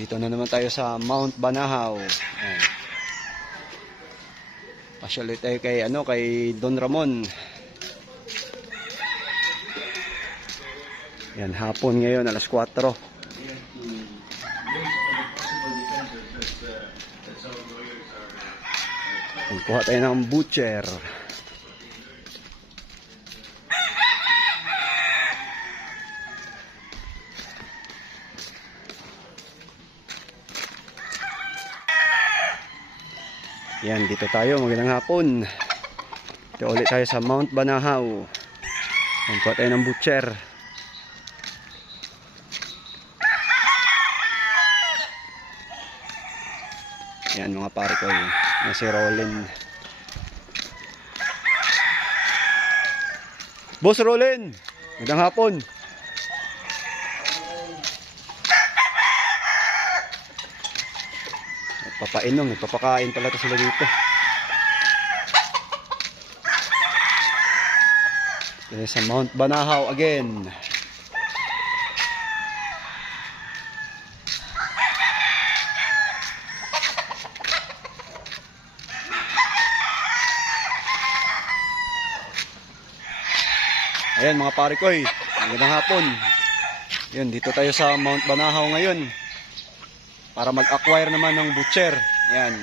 Dito na naman tayo sa Mount Banahaw. Ayan. Pasyal ulit tayo kay Don Ramon. Yan, hapon ngayon, alas 4. Kuha tayo ng butcher. Yan, dito tayo. Magandang hapon. Dito ulit tayo sa Mount Banahaw. Yan, kuha tayo ng butcher. Yan mga pare ko. Yan si Rolin. Boss Rolin! Magandang hapon. Papainom, nagpapakain pala ito sila dito. Dito sa Mount Banahaw again. Ayan mga pare ko, magandang hapon. Yun, dito tayo sa Mount Banahaw ngayon para mag-acquire naman ng butcher. Yan.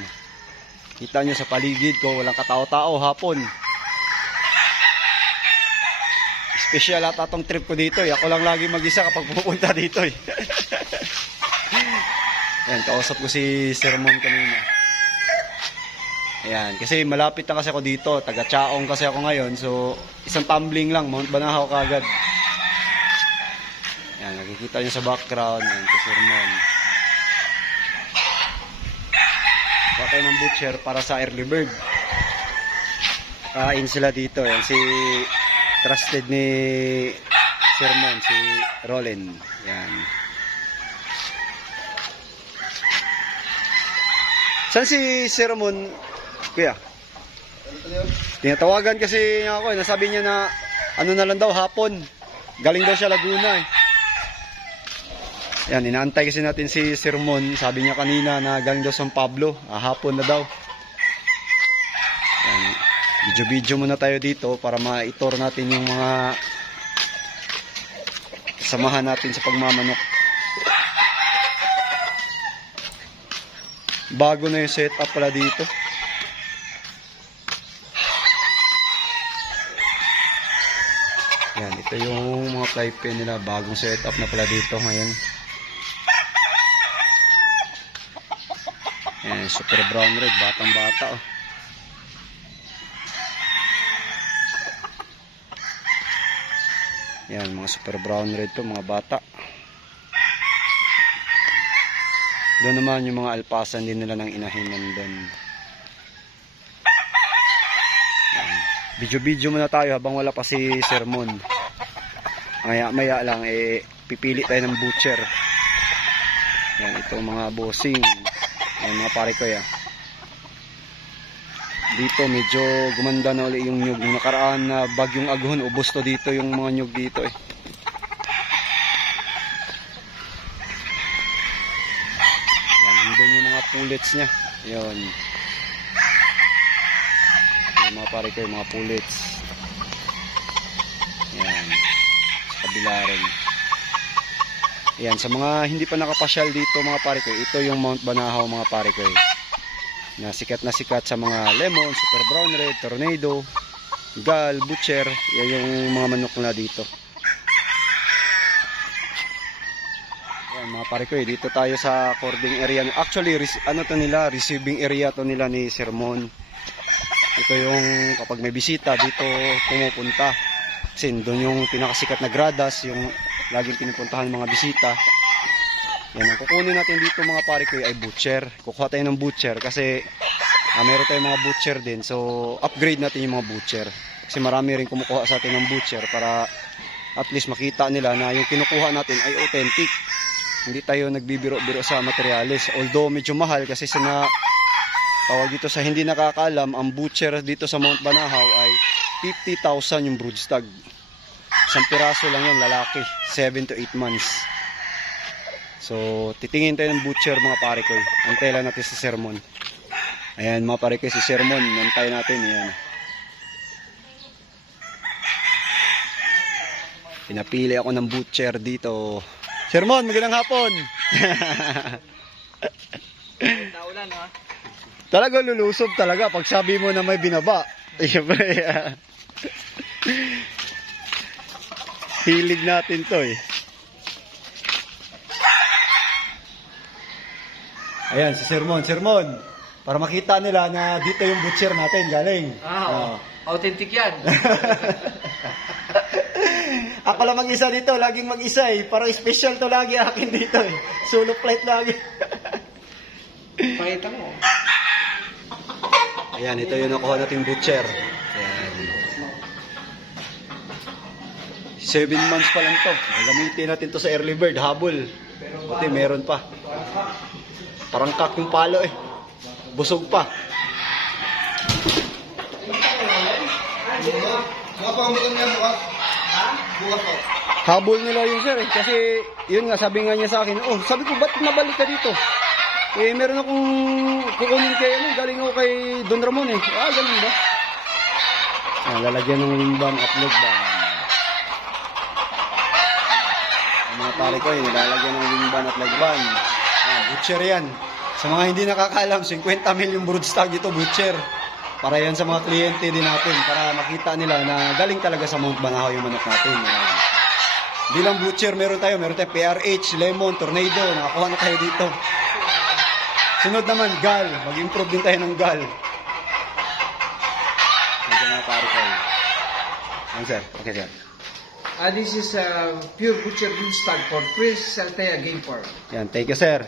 Kita nyo sa paligid ko, walang katao-tao hapon. Special ata tong trip ko dito. Ako lang lagi mag-isa kapag pupunta dito. Yan, kausap ko si Sermon kanina. Ayan, kasi malapit na kasi ako dito. Taga-Chaong kasi ako ngayon. So, isang tumbling lang. Mount Banahaw kagad. Yan, nakikita nyo sa background. Yan, si Sermon. Kuha tayo ng butcher para sa early bird. Kain sila dito. Yan, si trusted ni Sermon, si Rolin. Yan. Saan si Sermon, kuya? Tinatawagan kasi niya ako. Nasabi niya na ano na lang daw hapon. Galing daw siya Laguna. Yan, inaantay kasi natin si Sermon. Sabi niya kanina na galing daw San Pablo. Hapon na daw. Yan, video muna tayo dito para ma-tour natin yung mga samahan natin sa pagmamanok. Bago na yung setup pala dito. Yan, ito yung mga fly pen nila. Bagong setup na pala dito ngayon. Yan, super brown red. Batang bata oh. Yan, mga super brown red to, mga bata. Doon naman yung mga alpasan din nila ng inahin nandun. Video muna tayo habang wala pa si Sermon. Maya lang pipili tayo ng butcher. Yan, itong mga bossing. Yan mga pare ko ya. Dito medyo gumanda na ulit yung nyug. Yung nakaraan na bagyong Aghon, ubos to dito yung mga nyug dito Yan, yung mga pullets niya. Yun. Yan mga pare ko, yung mga pullets. Yan. Sa kabila rin. Yan, sa mga hindi pa nakapasyal dito mga pare ko, ito yung Mount Banahaw mga pare ko. Na sikat sa mga lemon, super brown red, tornado, gal, butcher. Yan yung mga manok na dito. Yan mga pare ko, dito tayo sa cording area. Actually, ano to nila, receiving area to nila ni Sermon. Ito yung kapag may bisita dito pumupunta. Kasi doon yung pinakasikat na gradas, yung laging pinupuntahan ng mga bisita. Yan, ang kukunin natin dito mga pare ko ay butcher. Kukuha tayo ng butcher kasi meron tayong mga butcher din. So, upgrade natin yung mga butcher. Kasi marami rin kumukuha sa atin ng butcher para at least makita nila na yung kinukuha natin ay authentic. Hindi tayo nagbibiro-biro sa materials. Although medyo mahal kasi tawag dito sa hindi nakakaalam, ang butcher dito sa Mount Banahaw ay 50,000 yung broodstag. Isang piraso lang yun, lalaki. 7 to 8 months. So, titingin tayo ng butcher mga pare ko. Antay lang natin si Sermon. Ayan mga pare ko, si Sermon. Antay natin. Ayan. Pinapili ako ng butcher dito. Sermon, magandang hapon. Naulan ha. Talaga lulusob talaga pag sabi mo na may binaba. Siyempre. Hilig natin to eh. Ayan, si Sermon. Sermon, para makita nila na dito yung butcher natin galing. Authentic yan. Ako lang mag-isa dito, laging mag-isa eh. Parang special to lagi akin dito eh. Solo flight lagi. Pakita mo. Ayan, ito yung nakuha nating butcher. Ayan. 7 months pa lang to. Gamitin natin to sa early bird, habol. Buti meron pa. Parang kak yung palo eh. Busog pa. Habol nila yun sir eh. Kasi yun nga, sabi nga niya sa akin, oh, sabi ko, ba't nabalik ka dito? Eh, meron akong kukunin kay, galing ako kay Don Ramon eh. Ah, ganun ba? Ah, lalagyan ng wingban at leg ban. Ang mga pare ko, nilalagyan ng wingban at leg ban. Ah, butcher yan. Sa mga hindi nakakalam, 50 million broodstag ito, butcher. Para yan sa mga kliyente din natin, para makita nila na galing talaga sa Mount Banahaw yung manok natin. Hindi lang butcher, meron tayo PRH, Lemon, Tornado, nakakuha na tayo dito. Sunod naman, gal. Mag-improve din tayo ng gal. Medyo mga pare ko. Ano sir? Okay sir. This is pure butcher broodstag for Prince Althea Game Farm. Yan, thank you sir.